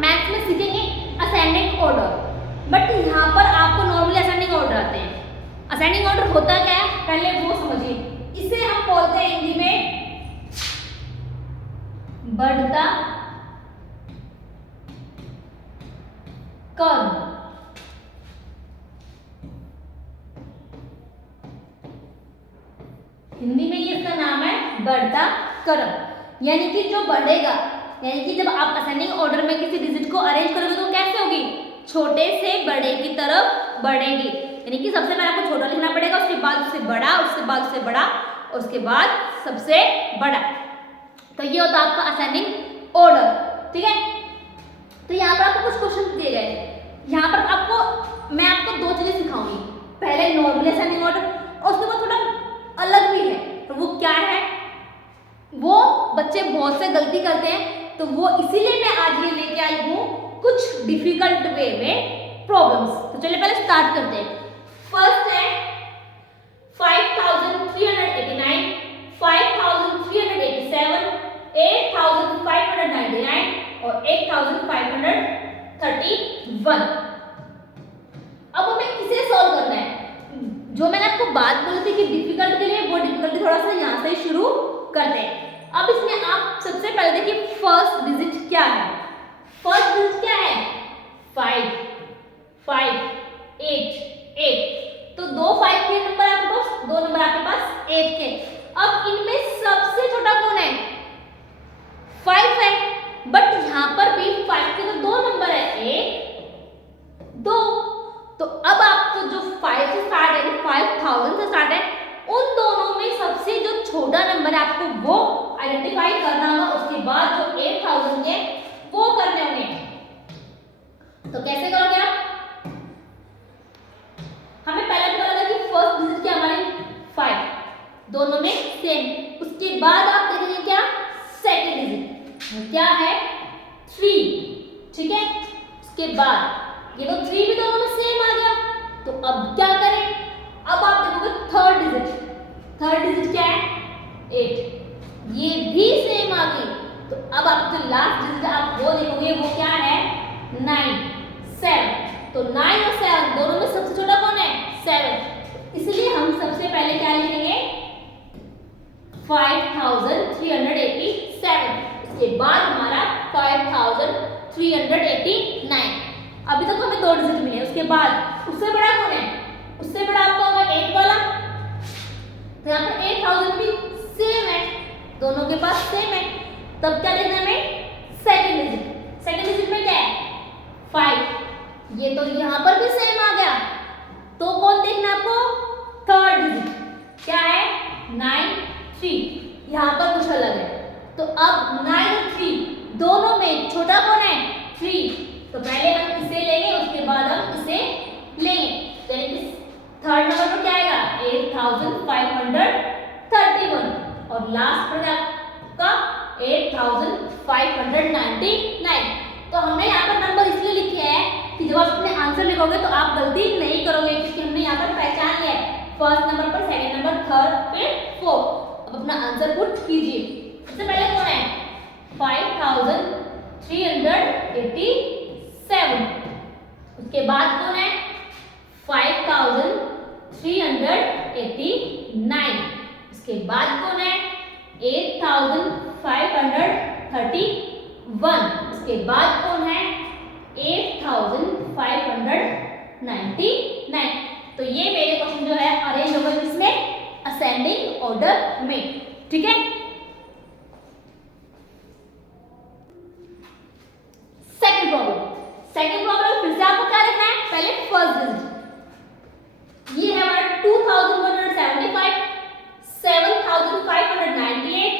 Maths में सीखेंगे ascending order, but यहाँ पर आपको नॉर्मली असेंडिंग ऑर्डर आते हैं। असेंडिंग ऑर्डर होता क्या है पहले वो समझिए। इसे हम बोलते हैं हिंदी में बढ़ता क्रम। हिंदी में ये इसका नाम है बढ़ता क्रम, यानी कि जो बढ़ेगा, यानी कि जब आप असेंडिंग ऑर्डर में किसी डिजिट को अरेंज करोगे तो कैसे होगी, छोटे से बड़े की तरफ बढ़ेगी। यानी कि सबसे पहले आपको छोटा लिखना पड़ेगा, उसके बाद उससे बड़ा, उसके बाद उससे बड़ा, और उसके बाद सबसे बड़ा। तो ये होता है आपका असेंडिंग ऑर्डर, ठीक है। तो यहाँ पर आपको कुछ क्वेश्चन दिए गए, यहाँ पर आपको मैं आपको दो चीजें सिखाऊंगी, पहले नॉर्मल असेंडिंग ऑर्डर और उसके बाद थोड़ा अलग भी है। तो वो क्या है, वो बच्चे बहुत से गलती करते हैं, तो वो इसीलिए मैं आज ये लेके आई हूँ कुछ डिफिकल्ट वे में प्रॉब्लम्स। तो चलिए पहले स्टार्ट करते हैं। फर्स्ट है 5389, 5387, 8599 और 8531। अब हमें इसे सॉल्व करना है। जो मैंने आपको बात बोली थी कि डिफिकल्ट के लिए, वो डिफिकल्टी थोड़ा सा यहाँ से शुरू करते हैं। अब इसमें आप सबसे पहले देखिए फर्स्ट डिजिट क्या है। फर्स्ट डिजिट क्या है 5, 5, 8, 8। तो दो 5 के नंबर आपके पास, दो नंबर आपके पास 8 के। अब इनमें सबसे छोटा कौन है 5 है, बट यहाँ पर भी 5 के तो दो नंबर है, 1, 2। तो अब आपको जो 5 से स्टार्ट है, 5000 से स्टार्ट है, उन दोनों में सबसे जो छोटा नंबर है आपको वो आइडेंटिफाई करना होगा। उसके बाद जो 8000 के वो करने होंगे। तो कैसे करोगे आप, हमें पहले पता लगा कि फर्स्ट डिजिट क्या हमारी 5, दोनों में सेम। उसके बाद आप देखेंगे क्या सेकंड डिजिट क्या है 3, ठीक है। उसके बाद ये तो 3 भी दोनों में सेम आ गया, तो अब क्या करें, अब आप देखोगे थर्ड डिजिट। थर्ड डिजिट क्या है 8, ये भी सेम आ गई। तो अब आप जो लास्ट डिजिट आप वो देखोगे वो क्या है 9, 7। तो 9 और 7 दोनों में सबसे छोटा कौन है 7, इसलिए हम सबसे पहले क्या लिखेंगे 5387। उसके बाद हमारा 5389। अभी तक हमें दो डिजिट मिले, उसके बाद उससे बड़ा कौन है, उससे बड़ा आपका होगा 8 वाला। तो यहाँ पर 8000 भी सेम है, दोनों के पास सेम है। तब क्या देखना हमें सेकंड डिजिट। सेकंड डिजिट में क्या है 5, ये तो यहाँ पर भी सेम आ गया। तो कौन देखना आपको थर्ड डिजिट क्या है 9, 3। यहाँ पर कुछ अलग है। तो अब 9 और 3 दोनों में छोटा कौन है 3। तो पहले हम इसे लेंगे, उसके बाद हम इसे लेंगे। तो थर्ड नंबर पर क्या आएगा 8531 और लास्ट पर आपका 8599। तो हमने यहाँ पर नंबर इसलिए लिखे हैं कि जब आप अपने आंसर लिखोगे तो आप गलती नहीं करोगे, क्योंकि हमने यहाँ पर पहचान लिया है फर्स्ट नंबर पर, सेकंड नंबर, थर्ड, फिर फोर्थ। अब अपना आंसर पुट कीजिए। सबसे पहले कौन है 5387। उसके बाद कौन है 5389। उसके बाद कौन है 8531। उसके बाद कौन है 8599। तो ये मेरे क्वेश्चन जो है अरेंज होगा किसमें असेंडिंग ऑर्डर में, ठीक है। सेकंड प्रॉब्लम फिर से आपको क्या लिखना है, पहले फर्स्ट डिजिट ये है हमारा 2175, 7598,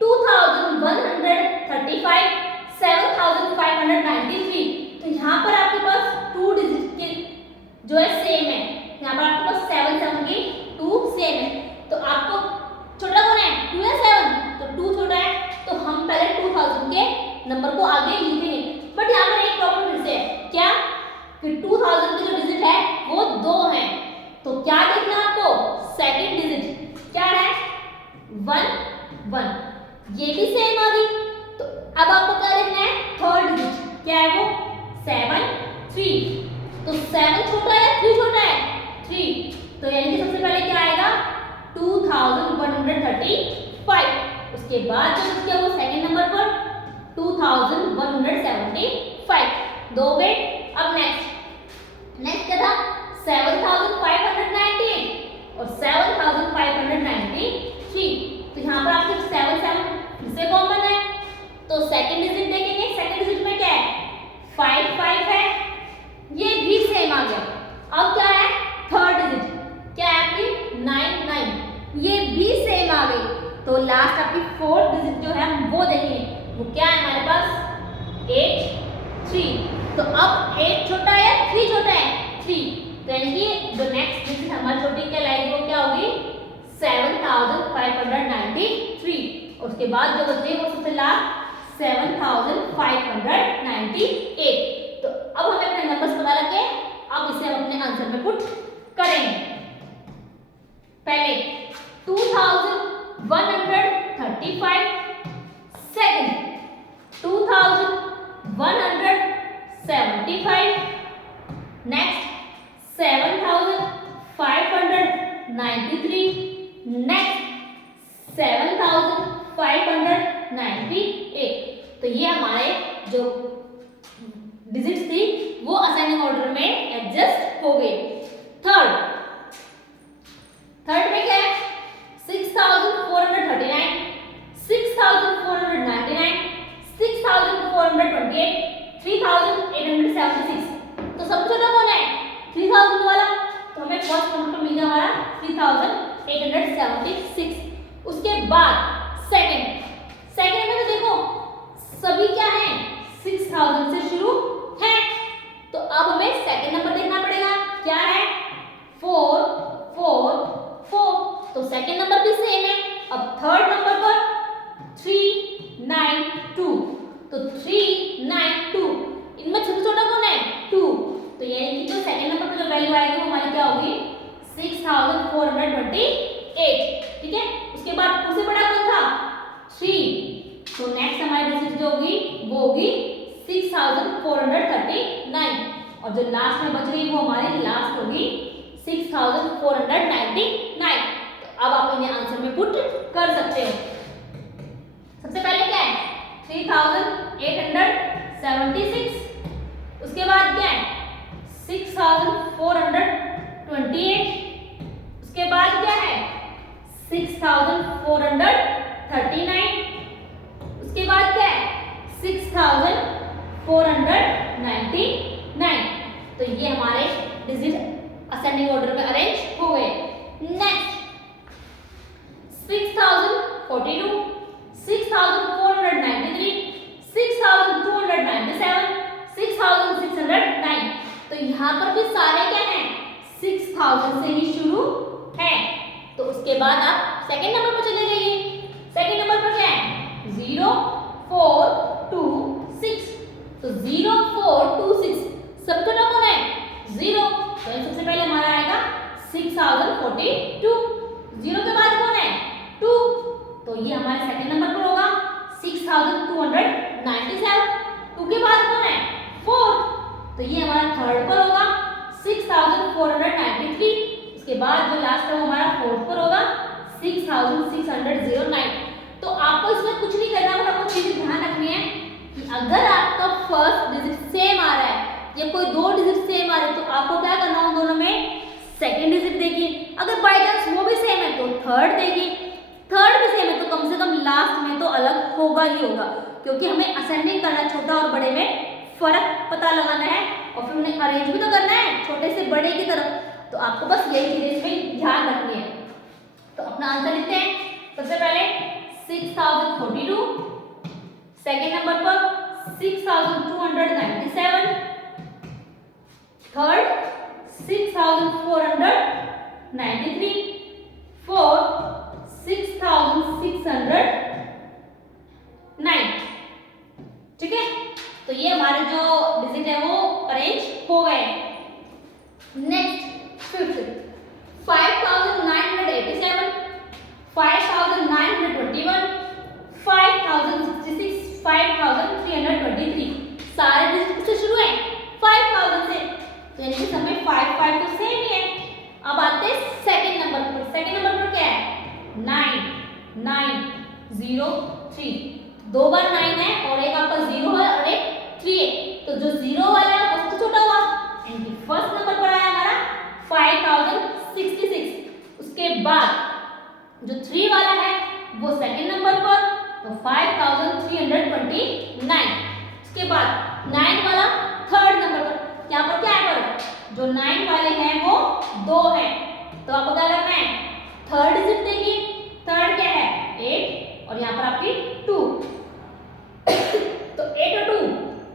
2135, 7593। तो यहाँ पर आपके पास 2 डिजिट के जो है सेम है। यहाँ पर आपके पास 7 की 2 सेम है। तो आपको छोटा कौन है 2 या 7, तो 2 छोटा है, तो हम पहले 2000 के नंबर को आगे लिखेंगे। बट यहाँ पर एक प्रॉब्लम फिर से है क्या कि 2000 के जो डिजिट है वो 2 हैं। तो क्या देखना है आपको सेकंड डिजिट क्या है 1, 1, ये भी सेम आ गई। तो अब आपको क्या देखना है थर्ड डिजिट क्या है वो 7 3। तो 7 छोटा है या 3 छोटा है? 3। तो यानी कि सबसे पहले क्या आएगा 2135। उसके बाद जो बचा वो सेकंड नंबर पर 2175 दो गए। अब नेक्स्ट क्या था 7598 और 7593। तो यहाँ पर आपके 7 से कॉमन है तो सेकंड डिजिट देखेंगे। सेकंड डिजिट में क्या है 5 है, ये भी सेम आ गया। अब क्या है थर्ड डिजिट क्या है आपकी 9 ये भी सेम आ गई। तो लास्ट आपकी फोर्थ डिजिट जो है हम वो देखेंगे, वो क्या है हमारे पास 8 3। तो अब 8 छोटा है 3 छोटा है 3। तो यानी कि जो नेक्स्ट डिजिट हमारी छोटी क्या लाएगी वो क्या होगी 7593। उसके बाद जो बचे वो सबसे लास्ट 7598। तो अब हमें अपने नंबर्स पता लग गए। अब इसे हम अपने आंसर में पुट करेंगे। पहले 2135, सेकंड 2175, नेक्स्ट 7593, नेक्स्ट 7598। तो ये हमारे जो डिजिट्स थी वो असेंडिंग ऑर्डर में एडजस्ट हो गए। थर्ड में क्या है 6439, 6499, 6428, 3876। तो सबसे छोटा कौन है 3000 वाला। तो हमें फर्स्ट नंबर पर मिला हमारा 3876। उसके बाद सेकंड में तो देखो सभी क्या है 6000 से शुरू है। तो अब हमें सेकंड नंबर देखना पड़ेगा क्या है 4 4 4। तो सेकंड नंबर भी सेम है। अब थर्ड नंबर पर 392। तो 392 इनमें छोटा छोटा कौन है 2। तो यानी कि जो सेकंड नंबर पर जो वैल्यू आएगी वो हमारी क्या होगी 6428। ठीक है। उसके बाद उससे बड़ा कौन था 3। तो नेक्स्ट हमारी डिजिट जो होगी वो होगी 6439 और जो लास्ट में बच रही वो हमारी लास्ट होगी 6499। तो अब आप इन्हें आंसर में पुट कर सकते हो। सबसे पहले क्या है 3876। उसके बाद क्या है 6428। उसके बाद क्या है 6439। उसके बाद क्या है 6499। तो ये हमारे डिजिट असेंडिंग ऑर्डर में अरेंज हो गए। नेक्स्ट 6042, 6493, 6297, 6609। तो यहाँ पर भी सारे क्या हैं 6000 से ही शुरू है। तो उसके बाद आप सेकंड नंबर पर चले जाइए। सेकंड नंबर पर क्या है 0426। तो 0426 सब छोटा कौन है 0। तो सबसे पहले हमारा आएगा 6042। 0 के बाद कौन है 2। तो ये हमारे सेकंड नंबर पर होगा 6297। 2 के बाद कौन है 4। तो ये हमारा थर्ड पर होगा 6493। उसके बाद जो लास्ट है वो हमारा फोर्थ पर होगा 6609। तो आपको इसमें कुछ नहीं करना है, आपको चीजें ध्यान रखनी है कि अगर आपका फर्स्ट डिजिट सेम आ रहा है या कोई दो डिजिट सेम आ रहे हैं तो आपको क्या करना है दोनों में सेकंड डिजिट देखिए। अगर बाय चांस वो भी सेम है तो थर्ड देखिए। थर्ड भी सेम है तो कम से कम लास्ट में तो अलग होगा ही होगा, क्योंकि हमें असेंडिंग करना छोटा और बड़े में फर्क पता लगाना है और फिर उन्हें अरेंज भी तो करना है छोटे से बड़े की तरफ। तो आपको बस यही चीजें इसमें ध्यान रखनी है। तो अपना आंसर लिखते हैं। सबसे पहले 6042, सेकेंड नंबर पर 6297, थर्ड 6493, फोर्थ 6609। ठीक है। तो ये हमारे जो डिजिट है वो अरेंज हो गए। Next fifth 5987, 5921, 5066, 5323। सारे डिजिट से शुरू है तो यानी कि सब में 5 5 तो सेम ही है। अब आते हैं सेकंड नंबर पर। सेकंड नंबर पर क्या है? 9 9 0 3, दो बार 9 है और एक आपका 0 है और एक 3 है, तो जो 0 वाला है वो सबसे छोटा हुआ, यानी कि फर्स्ट नंबर पर आया हमारा 5066। उसके बाद जो 3 वाला है वो सेकंड नंबर पर, तो 5329। उसके बाद 9 वाला थर्ड नंबर पर, यहाँ पर क्या है पर जो 9 वाले हैं वो 2 है, तो आपको क्या करना है? थर्ड डिजिट देगी। थर्ड क्या है? 8 और यहाँ पर आपकी 2, तो 8 और 2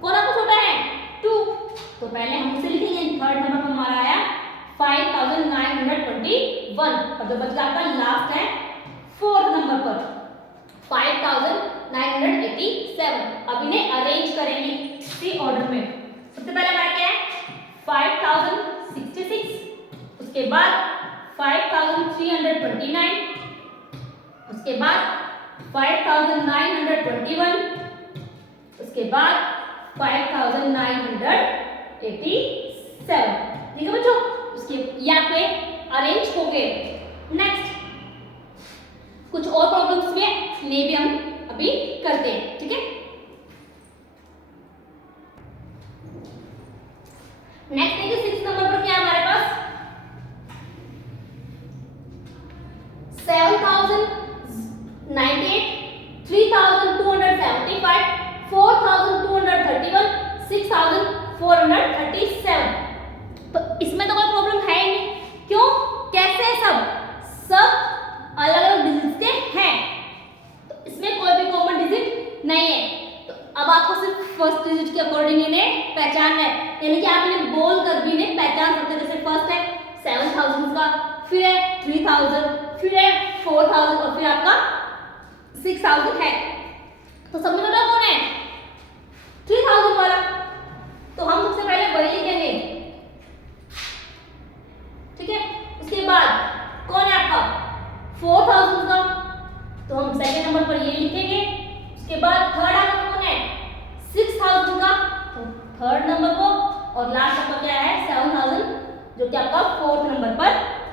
कौन आपको छोटा है? 2, तो पहले हम उसे लिखेंगे। थर्ड नंबर पर हमारा आया 5921 और जो बचा आपका लास्ट है फोर्थ नंबर पर 5987। अब इन्हें अरेंज करेंगे इसी ऑर्डर में। सबसे पहले हमारा क्या है? 5066, उसके बाद 5329, उसके बाद 5921, उसके बाद 5987। ठीक है बच्चों, उसके यहाँ पे अरेंज हो गए। नेक्स्ट कुछ और प्रॉब्लम्स में भी हम अभी करते हैं। ठीक है, नेक्स्ट देखिए 6 नंबर पर क्या है हमारे पास? 7098, 3275, 4231, 6437। तो इसमें तो कोई प्रॉब्लम है ही नहीं। क्यों? कैसे है? सब अलग अलग डिजिट के हैं, तो इसमें कोई भी कॉमन डिजिट नहीं है। तो अब आपको सिर्फ फर्स्ट डिजिट के अकॉर्डिंग इन्हें पहचानना है, यानी कि आप इन्हें बोल कर भी इन्हें पहचान सकते हैं। जैसे फर्स्ट है 7000 का, फिर है 3000, फिर है 4000 और फिर आपका 6000 है। तो सब में छोटा कौन है? 3000 वाला, तो हम सबसे पहले वही लिखेंगे। ठीक है, उसके बाद कौन है आपका 4000 का, तो हम सेकंड नंबर पर ये लिखेंगे। उसके बाद थर्ड आपका कौन है? 6000 का, तो थर्ड नंबर को, और लास्ट आपका क्या है? 7000, जो कि आपका फोर्थ नंबर पर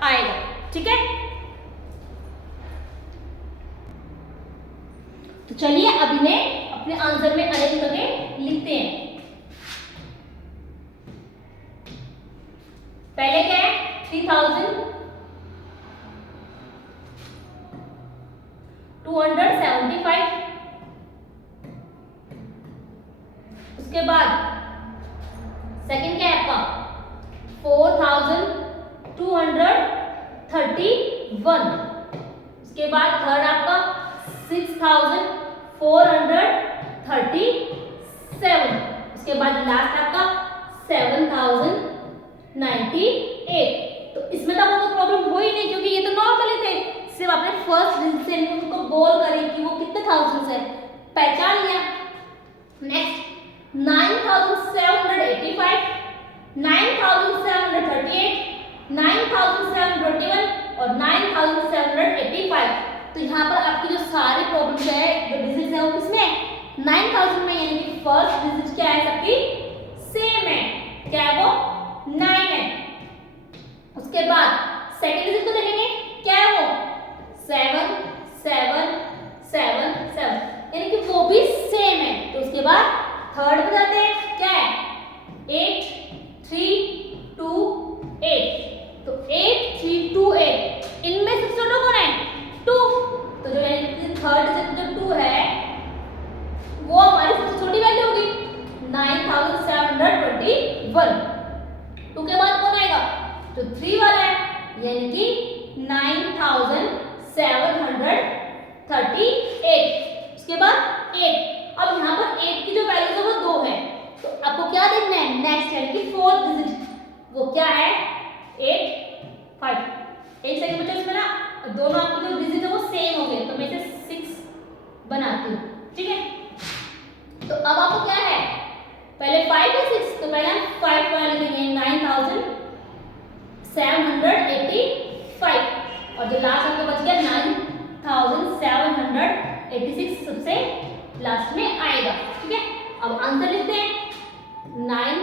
आएगा। ठीक है, तो चलिए अब इन्हें अपने आंसर में अरेंज करके लिखते हैं। पहले क्या है? 3275, उसके बाद सेकंड क्या है आपका? 4231, उसके बाद थर्ड आपका 6437, उसके बाद लास्ट आपका 7098। तो इसमें तो आपको प्रॉब्लम हो ही नहीं, क्योंकि ये तो नॉर्मली थे, सिर्फ आपने फर्स्ट डिजिट से उनको बोल करी कि वो कितने थाउजेंड्स है, पहचान लिया। नेक्स्ट 9785, 9738, 9721 और 9785। तो यहाँ पर आपकी जो सारी प्रॉब्लम है, जो डिजिट है वो किसमें है? 9000 में, यानी कि फर्स्ट डिजिट क्या है? सबकी सेम है। क्या है वो? 9 है। उसके बाद सेकंड डिजिट तो देखेंगे, क्या है वो? 7777, यानी कि वो भी सेम है। तो उसके बाद थर्ड पे जाते हैं, क्या है? 8328, तो 8328, इनमें सबसे छोटा कौन है? 2, तो जो थर्ड डिजिट जो 2 है वो हमारी सबसे छोटी वैल्यू होगी 9721। 2 के बाद कौन आएगा? जो 3 वाला है, यानी कि 9738। उसके बाद 8। अब यहाँ पर 8 की जो वैल्यू है वो 2 है, तो आपको क्या देखना है? नेक्स्ट यानी कि फोर्थ डिजिट, वो क्या है? 8 5। एक सेकंड बच्चों, इसमें ना दोनों आपके जो डिजिट है वो सेम हो गए, तो मैं इसे 6 बनाती हूँ। ठीक है, तो अब आपको क्या है? पहले 5 है 6, तो पहले हम 5 वाला लिखेंगे 9785, और जो लास्ट आपको बच गया 9786 सबसे लास्ट में आएगा। ठीक है, अब आंसर लिखते हैं 9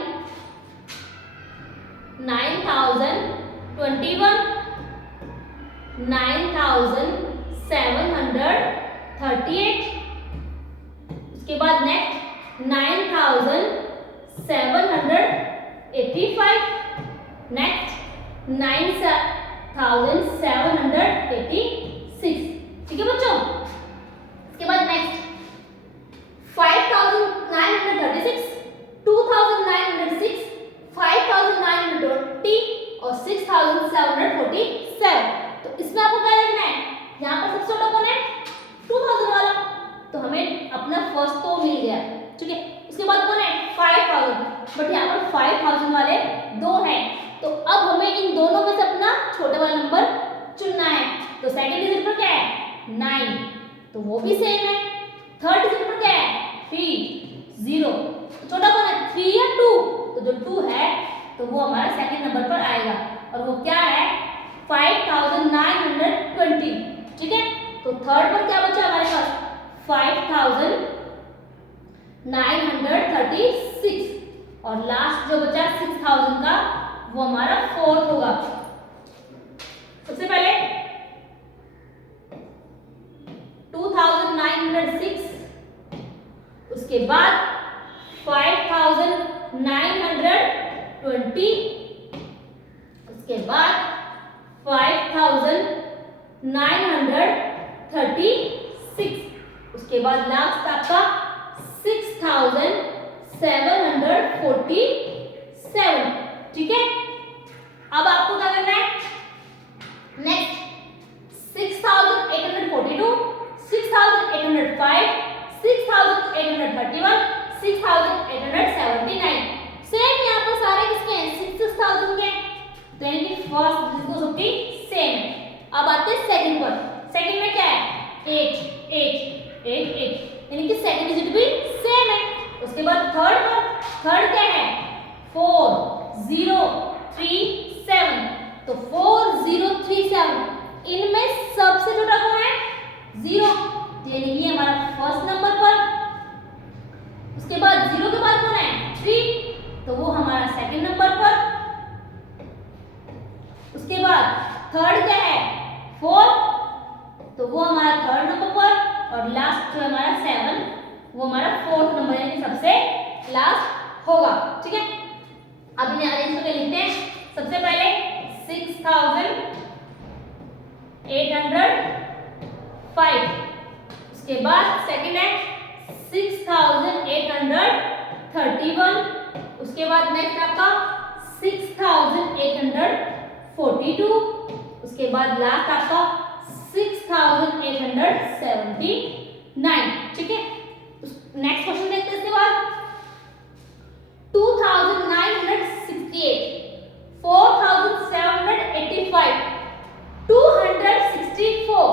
9021, 9738, उसके बाद नेक्स्ट 9785, नेक्स्ट 9786। ठीक है बच्चों, इसके बाद नेक्स्ट 5936, 2906, 5920 और 6747। तो इसमें आपको क्या लिखना है, यहाँ पर सबसे छोटा कौन है 2000 वाला, तो हमें अपना फर्स्ट तो मिल गया। ठीक है, उसके बाद कौन है 5000, बट यहाँ पर 5000 वाले दो हैं, तो अब हमें इन दोनों में से अपना छोटा वाला नंबर चुनना है। तो सेकंड डिजिट पर क्या है 9, तो वो भी सेम है। थर्ड डिजिट पर क्या है 3 0, तो छोटा कौन है 3 या 2, तो जो 2 है तो वो हमारा सेकंड नंबर पर आएगा, और वो क्या है 5920। ठीक है, तो थर्ड पर क्या बचा हमारे पास 5936, और लास्ट जो बचा 6000 का वो हमारा फोर्थ होगा। सबसे पहले 2906, उसके बाद 5920, उसके बाद 5936, उसके बाद लास्ट आपका 6747। ठीक है, अब आपको क्या करना है नेक्स्ट 6842, 6805, 6831, 6879। सेम यहाँ पर सारे किसके हैं 6000 के, तो यानी कि फर्स्ट डिजिट सबकी सेम है। अब आते हैं सेकंड पर, सेकंड में क्या है 8 8 8 8, यानी कि सेकंड डिजिट भी सेम है। उसके बाद थर्ड पर, थर्ड क्या है 4037, तो 4037, इनमें सबसे छोटा कौन है 0, यानी कि हमारा फर्स्ट नंबर पर। उसके बाद 0 के बाद कौन है 3, तो वो हमारा सेकंड नंबर पर। उसके बाद थर्ड क्या है 4, तो वो हमारा थर्ड नंबर पर, और लास्ट जो हमारा 7 वो हमारा फोर्थ नंबर यानी कि सबसे लास्ट होगा। ठीक है, अब इन्हें अरेंज करके लिखते हैं। सबसे पहले 6805, उसके बाद सेकंड है 6831, उसके बाद नेक्स्ट आपका 6842, उसके बाद लास्ट आपका 6879। ठीक है, नेक्स्ट क्वेश्चन देखते हैं। इसके बाद 2968, 4785, 264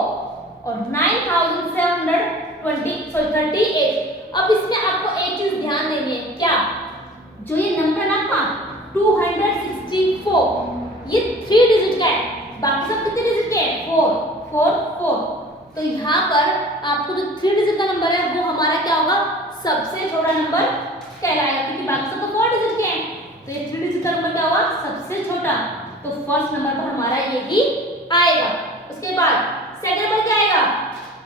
और 9738। अब इसमें आपको एक चीज ध्यान देनी है, क्या जो ये नंबर है ना आपका 264, ये 3 डिजिट का है, बाकी सब कितने डिजिट के हैं 4 4 4। तो यहाँ पर आपको जो 3 डिजिट का नंबर है वो हमारा क्या होगा सबसे छोटा नंबर कहलाएगा, क्योंकि बाकी सब तो 4 डिजिट के हैं, तो ये 3 डिजिट का नंबर क्या होगा सबसे छोटा, तो फर्स्ट नंबर पर हमारा यही आएगा। उसके बाद सेकंड नंबर क्या आएगा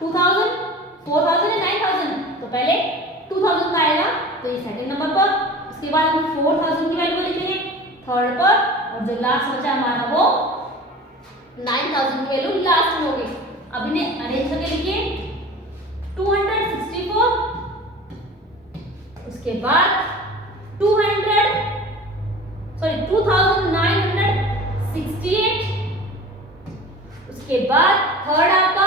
2000, 4000 या 9000, तो पहले 2000 का आएगा, तो ये सेकंड नंबर पर। उसके बाद हम 4000 की वैल्यू को लिखेंगे थर्ड पर, और जो लास्ट बचा हमारा वो 9000 की वैल्यू लास्ट में होगी। अब इन्हें अरेंज करके लिखिए 264, उसके बाद 2968, उसके बाद थर्ड आपका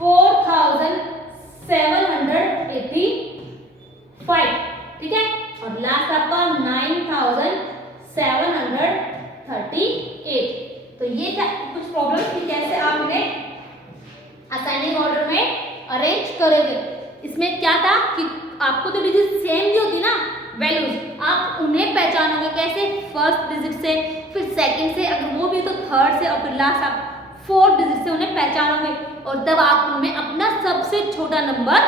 4785। ठीक है, और लास्ट आपका 9738। तो ये था कुछ प्रॉब्लम कि कैसे आप इन्हें असाइनिंग ऑर्डर में अरेंज करेंगे। इसमें क्या था कि आपको तो डिजिट सेम भी होती ना वैल्यूज, आप उन्हें पहचानोगे कैसे फर्स्ट डिजिट से, फिर सेकंड से, अगर वो भी तो थर्ड से, और फिर लास्ट आप फोर्थ डिजिट से उन्हें पहचानोगे, और तब आप उनमें अपना सबसे छोटा नंबर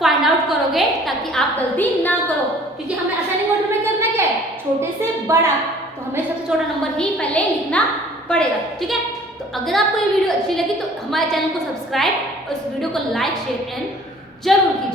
फाइंड आउट करोगे ताकि आप गलती ना करो, क्योंकि हमें असाइनिंग ऑर्डर में करना क्या है छोटे से बड़ा। तो हमें सबसे छोटा नंबर ही पहले लिखना पड़ेगा, ठीक है। तो अगर आपको ये वीडियो अच्छी लगी तो हमारे चैनल को सब्सक्राइब और इस वीडियो को लाइक शेयर एंड जरूर कीजिए।